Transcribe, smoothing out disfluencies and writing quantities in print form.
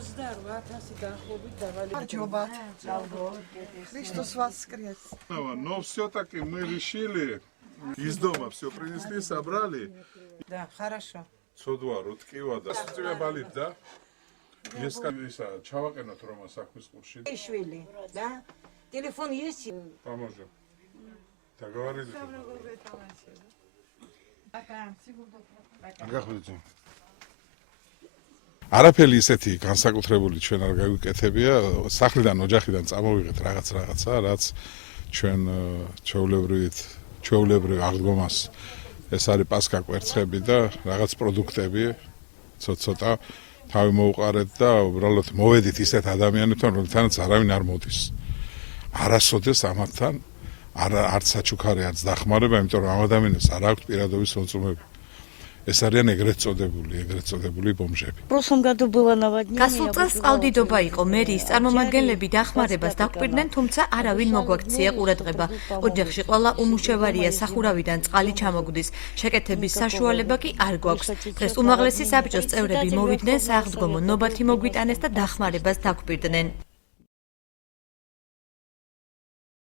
28,000 დაახლოებით დაღალი. Арчобат. Христос воскрес. Но все-таки мы решили из дома все принесли, собрали. Да, хорошо. Содва, рудкива да. Тебя болит, да? Несколько чавакенот рома сахвис курши. Ишвили, да? Телефон есть? Поможем. Договорились. გახვრიტე. არაფერი ისეთი განსაკუთრებული ჩვენ არ გავიკეთებია, სახლიდან ოჯახიდან წამოვიღეთ რაღაცა, რაც ჩვენ ჩვეულებრივ აღდგომას ეს არის პასკა კვერცხები და რაღაც პროდუქტები, ცოტა თავი მოუყარეთ და უბრალოდ მოვედით ისეთ ადამიანებთან, რომელთანაც არავინ არ მოდის. არასოდეს ამათთან არც საჩუქარი, არც დახმარება, იმიტომ რომ ამ ადამიანებს არ აქვს პირადობის მოწმობები. ეს არიან ეგრეთ წოდებული ბომჟები. გასულ წელს წყალდიდობა იყო, მერიის წარმომადგენლები დახმარებას დაგვპირდნენ, თუმცა არავინ მოგვაქცია ყურადღება. ოჯახში ყველა უმუშევარია, სახურავიდან წყალი ჩამოგვდის, შეკეთების საშუალება კი არ გვაქვს. დღეს უმაღლესი საბჭოს წევრები მოვიდნენ სააღდგომო ნობათი მოგვიტანეს და დახმარებას დაგვპირდნენ.